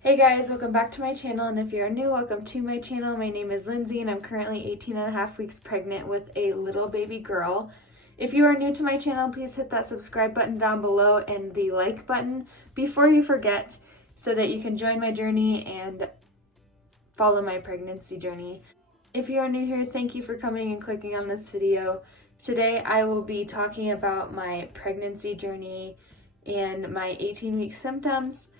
Hey guys, welcome back to my channel, and if you're new, welcome to my channel. My name is Lindsay and I'm currently 18 and a half weeks pregnant with a little baby girl. If you are new to my channel, please hit that subscribe button down below and the like button before you forget so that you can join my journey and follow my pregnancy journey. If you are new here, thank you for coming and clicking on this video. Today I will be talking about my pregnancy journey and my 18-week symptoms.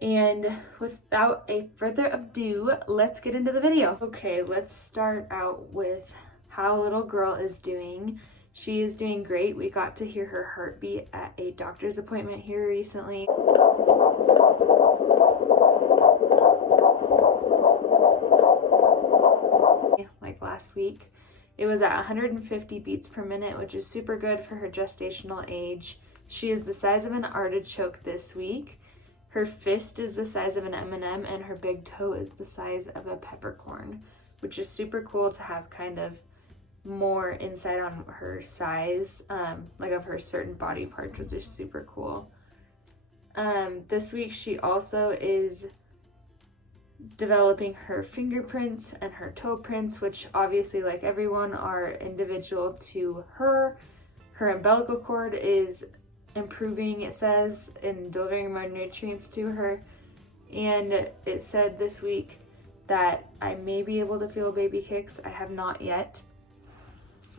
And without a further ado, let's get into the video. Okay, let's start out with how little girl is doing. She is doing great. We got to hear her heartbeat at a doctor's appointment here recently. Like last week. It was at 150 beats per minute, which is super good for her gestational age. She is the size of an artichoke this week. Her fist is the size of an M&M and her big toe is the size of a peppercorn, which is super cool to have kind of more insight on her size, like of her certain body parts, which is super cool. This week she also is developing her fingerprints and her toe prints, which obviously, like everyone, are individual to her. Her umbilical cord is improving, it says, in delivering more nutrients to her, and it said this week that I may be able to feel baby kicks. I have not yet,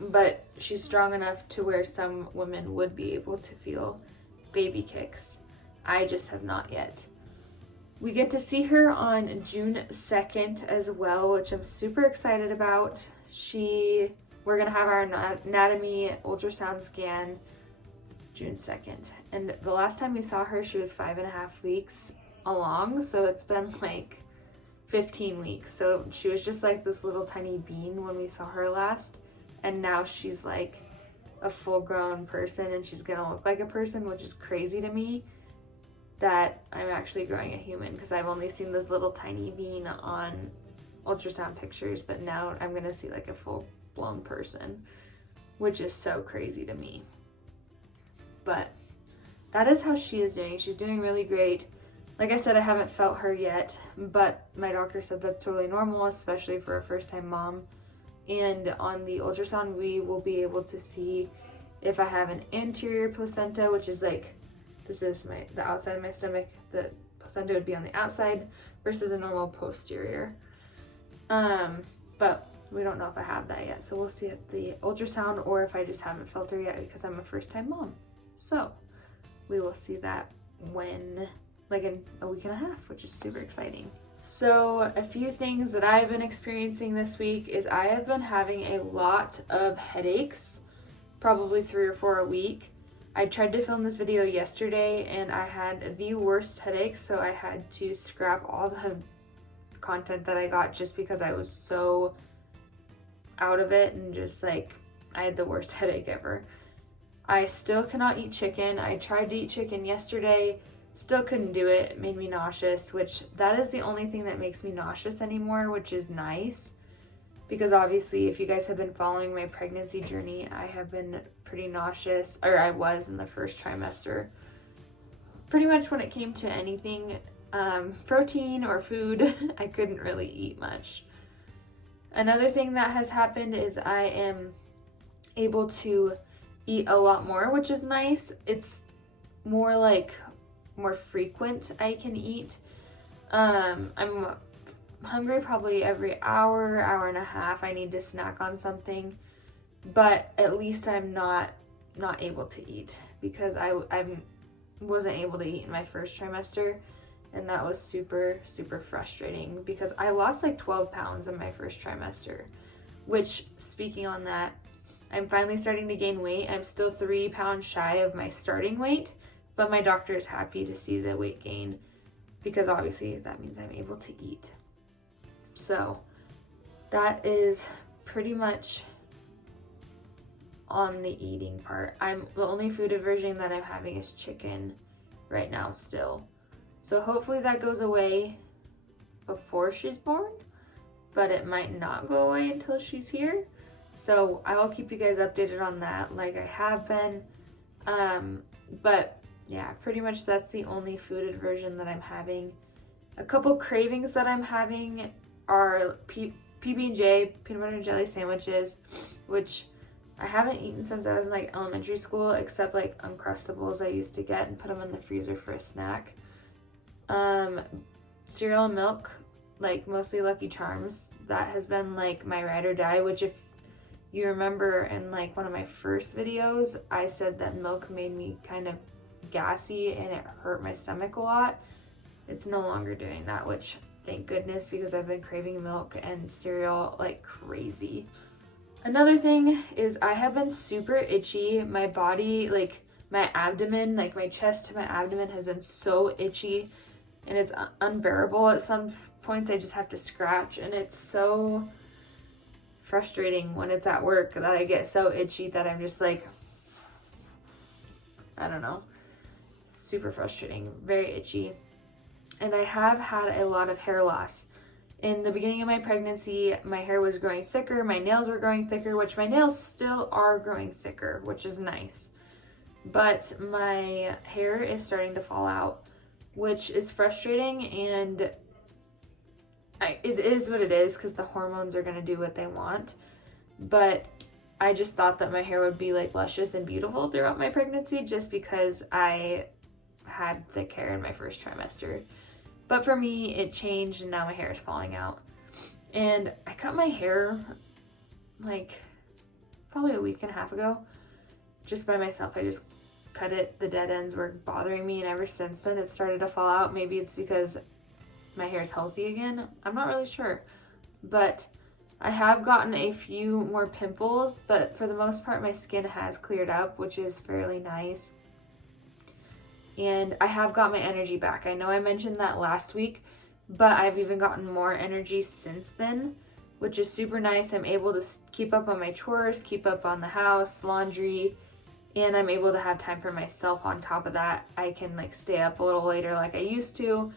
but she's strong enough to where some women would be able to feel baby kicks. I just have not yet. We get to see her on June 2nd as well, which I'm super excited about. We're gonna have our anatomy ultrasound scan June 2nd. And the last time we saw her, she was 5.5 weeks along, so it's been like 15 weeks. So she was just like this little tiny bean when we saw her last, and now she's like a full-grown person and she's gonna look like a person, which is crazy to me that I'm actually growing a human, because I've only seen this little tiny bean on ultrasound pictures, but now I'm gonna see like a full-blown person, which is so crazy to me. But that is how she is doing. She's doing really great. Like I said, I haven't felt her yet, but my doctor said that's totally normal, especially for a first-time mom. And on the ultrasound, we will be able to see if I have an anterior placenta, which is like, this is the outside of my stomach. The placenta would be on the outside versus a normal posterior. But we don't know if I have that yet. So we'll see at the ultrasound, or if I just haven't felt her yet because I'm a first-time mom. So we will see that in a week and a half, which is super exciting. So a few things that I've been experiencing this week is I have been having a lot of headaches, probably 3 or 4 a week. I tried to film this video yesterday and I had the worst headaches, so I had to scrap all the content that I got just because I was so out of it and just like, I had the worst headache ever. I still cannot eat chicken. I tried to eat chicken yesterday, still couldn't do it. It made me nauseous, which that is the only thing that makes me nauseous anymore, which is nice. Because obviously, if you guys have been following my pregnancy journey, I have been pretty nauseous, or I was in the first trimester. Pretty much when it came to anything, protein or food, I couldn't really eat much. Another thing that has happened is I am able to eat a lot more, which is nice. It's more frequent I can eat. I'm hungry probably every hour and a half. I need to snack on something, but at least I'm not able to eat, because I wasn't able to eat in my first trimester, and that was super frustrating because I lost like 12 pounds in my first trimester, which, speaking on that, I'm finally starting to gain weight. I'm still 3 pounds shy of my starting weight, but my doctor is happy to see the weight gain, because obviously that means I'm able to eat. So that is pretty much on the eating part. The only food aversion that I'm having is chicken right now still. So hopefully that goes away before she's born, but it might not go away until she's here. So I will keep you guys updated on that like I have been. But yeah, pretty much that's the only food aversion that I'm having. A couple cravings that I'm having are PB&J, peanut butter and jelly sandwiches, which I haven't eaten since I was in like elementary school, except like Uncrustables I used to get and put them in the freezer for a snack. Cereal and milk, like mostly Lucky Charms. That has been like my ride or die, which if you remember in like one of my first videos, I said that milk made me kind of gassy and it hurt my stomach a lot. It's no longer doing that, which thank goodness, because I've been craving milk and cereal like crazy. Another thing is I have been super itchy. My body, like my abdomen, like my chest to my abdomen has been so itchy and it's unbearable. At some points I just have to scratch, and it's so frustrating when it's at work that I get so itchy that I'm just like, I don't know, super frustrating, very itchy. And I have had a lot of hair loss. In the beginning of my pregnancy, my hair was growing thicker, my nails were growing thicker, which my nails still are growing thicker, which is nice. But my hair is starting to fall out, which is frustrating, and it is what it is because the hormones are going to do what they want. But I just thought that my hair would be like luscious and beautiful throughout my pregnancy just because I had thick hair in my first trimester. But for me, it changed and now my hair is falling out. And I cut my hair like probably a week and a half ago, just by myself. I just cut it. The dead ends were bothering me, and ever since then it started to fall out. Maybe it's because my hair is healthy again. I'm not really sure. But I have gotten a few more pimples, but for the most part my skin has cleared up, which is fairly nice. And I have got my energy back. I know I mentioned that last week, but I've even gotten more energy since then, which is super nice. I'm able to keep up on my chores, keep up on the house, laundry, and I'm able to have time for myself on top of that. I can like stay up a little later like I used to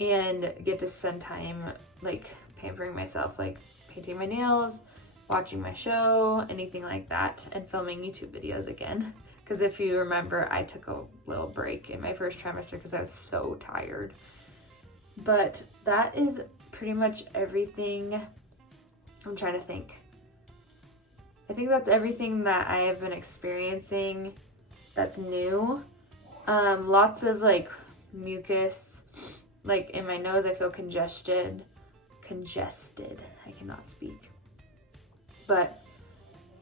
and get to spend time like pampering myself, like painting my nails, watching my show, anything like that, and filming YouTube videos again. Because if you remember, I took a little break in my first trimester because I was so tired. But that is pretty much everything. I'm trying to think. I think that's everything that I have been experiencing that's new. Lots of like mucus, like in my nose I feel congested. I cannot speak. But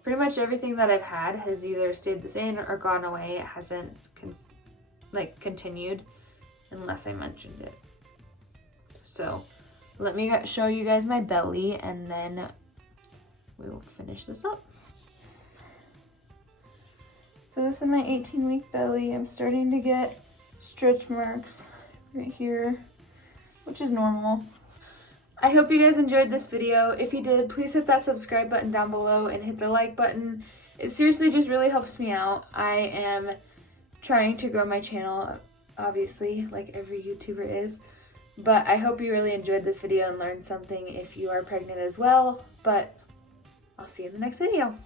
pretty much everything that I've had has either stayed the same or gone away. It hasn't continued unless I mentioned it. So let me show you guys my belly and then we will finish this up. So this is my 18-week belly. I'm starting to get stretch marks right here, which is normal. I hope you guys enjoyed this video. If you did, please hit that subscribe button down below and hit the like button. It seriously just really helps me out. I am trying to grow my channel, obviously, like every YouTuber is. But I hope you really enjoyed this video and learned something if you are pregnant as well. But I'll see you in the next video.